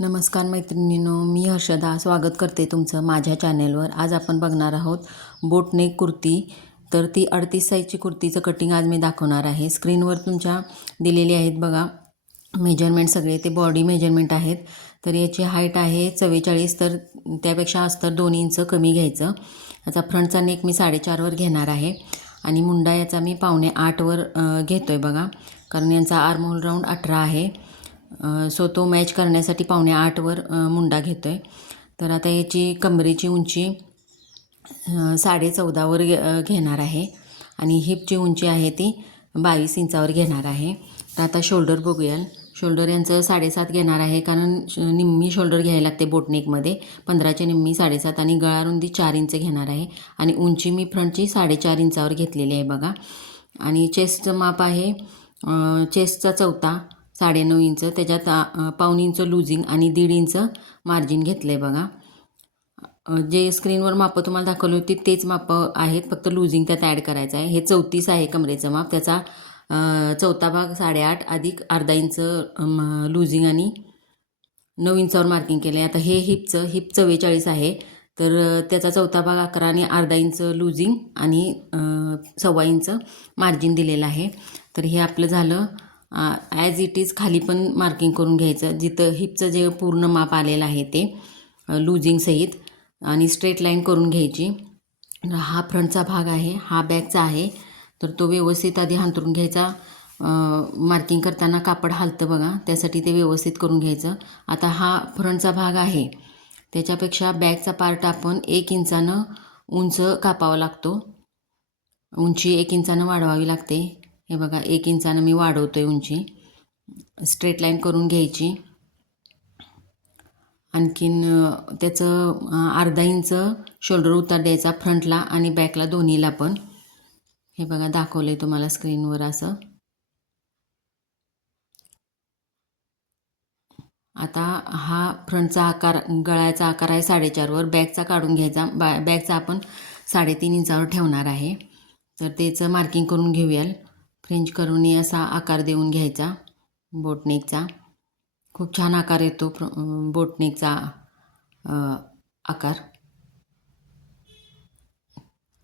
नमस्कार मैत्रिणींनो, मी हर्षदा स्वागत करते तुमचं माझ्या चॅनेलवर. आज आपण बघणार आहोत बोटनेक कुर्ती. तर ती 38 साईजची कुर्तीचं कटिंग आज मी दाखवणार आहे. स्क्रीनवर तुमच्या दिलेली आहेत बघा मेजरमेंट सगळे, ते बॉडी मेजरमेंट आहेत. तर याची हाईट आहे 44, तर त्यापेक्षा अस्तर 2 इंच कमी घ्यायचं. याचा फ्रंटचा नेक मी 4.5वर घेणार आहे आणि मुंडा याचा मी 7.25वर घेतो आहे बघा, कारण यांचा आर्महोल राऊंड 18 आहे. सो तो मॅच करण्यासाठी 7.25वर मुंडा घेतो आहे. तर आता याची कमरेची उंची 14.5वर घेणार आहे आणि हिपची उंची आहे ती 22 इंचावर घेणार आहे. तर आता शोल्डर बघूया. शोल्डर यांचं 7.5 घेणार आहे, कारण निम्मी शोल्डर घ्यायला लागते बोटनेकमध्ये. 15ची निम्मी 7.5 आणि गळा रुंदी 4 इंच घेणार आहे आणि उंची मी फ्रंटची 4.5 इंचावर घेतलेली आहे बघा. आणि चेस्टचं माप आहे चेस्टचा चौथा 9.5 इंच, त्याच्यात 1.5 इंच लूजिंग आणि 1.5 इंच मार्जिन घेतलं आहे बघा. जे स्क्रीनवर मापं तुम्हाला दाखवली होती तेच मापं आहेत, फक्त लूजिंग त्यात ॲड करायचं आहे. हे 34 आहे कमरेचं माप, त्याचा चौथा भाग 8.5 अधिक अर्धा इंच लूजिंग आणि 9 इंचावर मार्किंग केलं आहे. आता हे हिप 44 आहे, तर त्याचा चौथा भाग 11 आणि अर्धा इंच लूजिंग आणि 1.25 इंच मार्जिन दिलेलं आहे. तर हे आपलं झालं. ॲज इट इज खाली पण मार्किंग करून घ्यायचं, जिथं हिपचं जे पूर्ण माप आलेलं आहे ते लूजिंगसहित, आणि स्ट्रेट लाईन करून घ्यायची. हा फ्रंटचा भाग आहे, हा बॅकचा आहे, तर तो व्यवस्थित आधी हांतरून घ्यायचा. मार्किंग करताना कापड हलतं बघा, त्यासाठी ते व्यवस्थित करून घ्यायचं. आता हा फ्रंटचा भाग आहे, त्याच्यापेक्षा बॅकचा पार्ट आपण 1 इंचानं उंच कापावा लागतो. उंची 1 इंचानं वाढवावी लागते. हे बघा 1 इंचानं मी वाढवतो आहे उंची. स्ट्रेट लाईन करून घ्यायची. आणखीन त्याचं अर्धा इंच शोल्डर उतार द्यायचा फ्रंटला आणि बॅकला दोन्हीला पण. हे बघा दाखवलं आहे तुम्हाला स्क्रीनवर असं. आता हा फ्रंटचा आकार, गळ्याचा आकार आहे 4.5वर, बॅकचा काढून घ्यायचा. बॅकचा आपण 3.5 इंचावर ठेवणार आहे. तर त्याचं मार्किंग करून घेऊया. फ्रेंच करून असा आकार देऊन घ्यायचा बोटनेकचा. खूप छान आकार येतो बोटनेकचा आकार.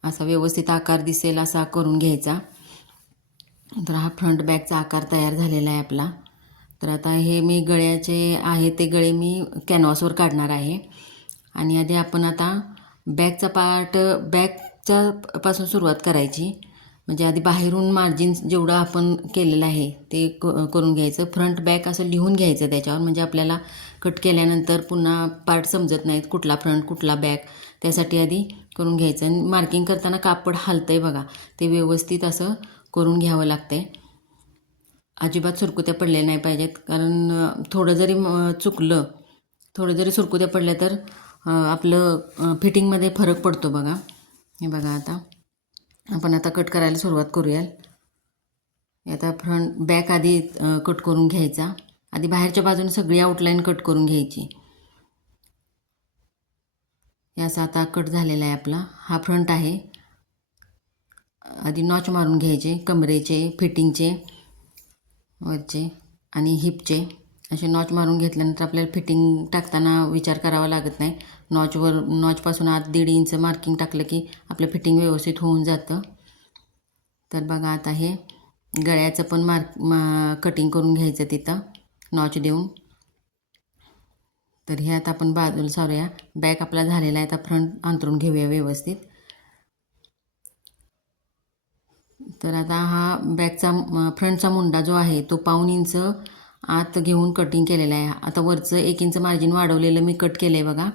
असा व्यवस्थित आकार दिसेल असा करून घ्यायचा. तर हा फ्रंट बॅकचा आकार तयार झालेला आहे आपला. तर आता हे मी गळ्याचे आहे ते गळे मी कॅनव्हासवर काढणार आहे. आणि आधी आपण आता बॅकचा पार्ट बॅकच्या पासून सुरुवात करायची. म्हणजे आधी बाहेरून मार्जिन जेवढं आपण केलेलं आहे ते करून घ्यायचं. फ्रंट बॅक असं लिहून घ्यायचं त्याच्यावर, म्हणजे आपल्याला कट केल्यानंतर पुन्हा पार्ट समजत नाहीत कुठला फ्रंट कुठला बॅक, त्यासाठी आधी करून घ्यायचं. आणि मार्किंग करताना कापड हलतं आहे बघा, ते व्यवस्थित असं करून घ्यावं लागतं आहे. अजिबात सुरकुत्या पडल्या नाही पाहिजेत, कारण थोडं जरी सुरकुत्या पडल्या तर आपलं फिटिंगमध्ये फरक पडतो बघा. हे बघा आता आपण आता कट करायला सुरुवात करूया. आता फ्रंट बॅक आधी कट करून घ्यायचा. आधी बाहेरच्या बाजूने सगळी आउटलाईन कट करून घ्यायची. याचा आता कट झालेला आहे आपला. हा फ्रंट आहे. आधी नॉच मारून घ्यायचे कमरेचे, फिटिंगचे, वरचे आणि हिपचे. असे नॉच मारून घेतल्यानंतर आपल्याला फिटिंग टाकताना विचार करावा लागत नाही. नॉचपासून आत 1.5 इंच मार्किंग टाकलं की आपलं फिटिंग व्यवस्थित होऊन जातं. तर बघा आता हे गळ्याचं पण कटिंग करून घ्यायचं तिथं नॉच देऊन. तर हे आता आपण बाजूला बॅक आपला झालेला आहे. आता फ्रंट अंतरून घेऊया व्यवस्थित. तर आता हा फ्रंटचा मुंडा जो आहे तो 1.5 इंच आत घेऊन कटिंग केलेला आहे. आता वरचं 1 इंच मार्जिन वाढवलेलं मी कट केलं आहे बघा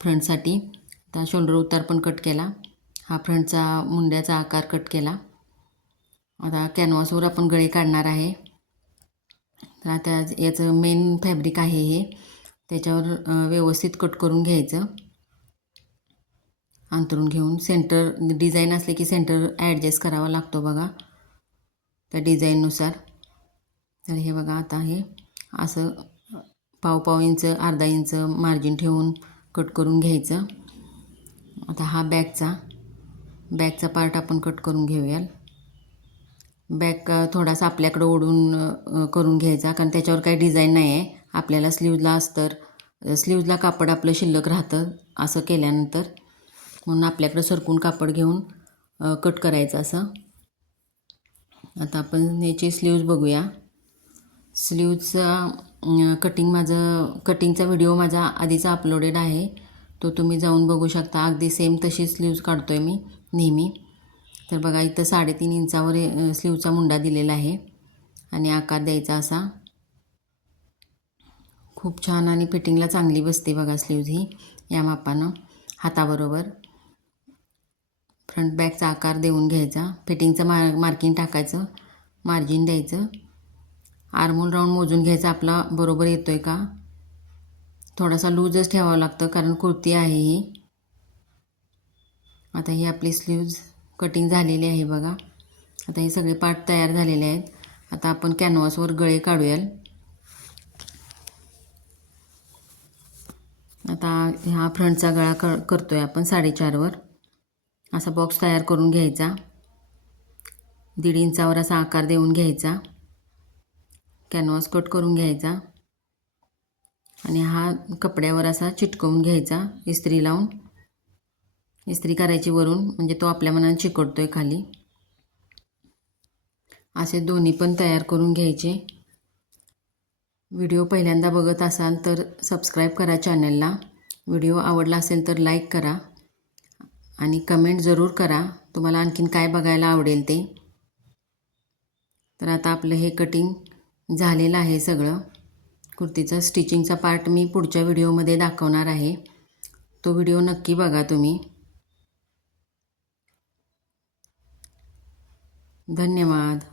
फ्रंटसाठी. आता शोल्डर उतार पण कट केला. हा फ्रंटचा मुंड्याचा आकार कट केला. आता कॅनव्हासवर आपण गळे काढणार आहे. तर आता याचं मेन फॅब्रिक आहे हे, त्याच्यावर व्यवस्थित कट करून घ्यायचं. अंतरून घेऊन सेंटर डिझाईन असले की सेंटर ॲडजस्ट करावा लागतो बघा त्या डिझाईननुसार. तर हे बघा आता हे असं 1.5 इंच अर्धा इंच मार्जिन ठेवून कट करून घ्यायचं. आता हा बॅकचा पार्ट आपण कट करून घेऊया. बॅक थोडासा आपल्याकडं ओढून करून घ्यायचा, कारण त्याच्यावर काही डिझाईन नाही आहे. आपल्याला स्लीव्जला कापड आपलं शिल्लक राहतं असं केल्यानंतर. म्हणून आपल्याकडं सरकून कापड घेऊन कट करायचं असं. आता आपण याची स्लीव्ज बघूया. स्लीव्जचा कटिंगचा व्हिडिओ माझा आधीचा अपलोडेड आहे, तो तुम्ही जाऊन बघू शकता. अगदी सेम तशी स्लीव्ज काढतो आहे मी नेहमी. तर बघा इथं 3.5 इंचावर स्लीवचा मुंडा दिलेला आहे आणि आकार द्यायचा असा. खूप छान आणि फिटिंगला चांगली बसते बघा स्लीव्ज ही या मापानं. हाताबरोबर फ्रंट बॅकचा आकार देऊन घ्यायचा. फिटिंगचं मार्किंग टाकायचं, मार्जिन द्यायचं. आर्महोल राऊंड मोजून घ्यायचा आपला बरोबर येतो आहे का. थोडासा लूजच ठेवावं लागतं कारण कुर्ती आहे ही. आता ही आपली स्लीव्ज कटिंग झालेली आहे बघा. आता हे सगळे पार्ट तयार झालेले आहेत. आता आपण कॅनव्हासवर गळे काढूयाल. आता हा फ्रंटचा गळा करतो आहे आपण 4.5वर. असा बॉक्स तयार करून घ्यायचा. 1.5 इंचावर असा आकार देऊन घ्यायचा. कॅनव्हास कट करून घ्यायचा आणि हा कपड्यावर असा चिटकवून घ्यायचा इस्त्री लावून. इस्त्री करायची वरून, म्हणजे तो आपल्या मनाने चिकटतो आहे खाली. असे दोन्ही पण तयार करून घ्यायचे. व्हिडिओ पहिल्यांदा बघत असाल तर सबस्क्राईब करा चॅनलला. व्हिडिओ आवडला असेल तर लाईक करा आणि कमेंट ज़रूर करा तुम्हाला आणखीन काय बघायला आवडेल ते. तर आता आपलं हे कटिंग झालेलं आहे सगळं. कुर्तीचं स्टिचिंगचा पार्ट मी पुढच्या व्हिडिओमध्ये दाखवणार आहे, तो व्हिडिओ नक्की बघा तुम्ही. धन्यवाद.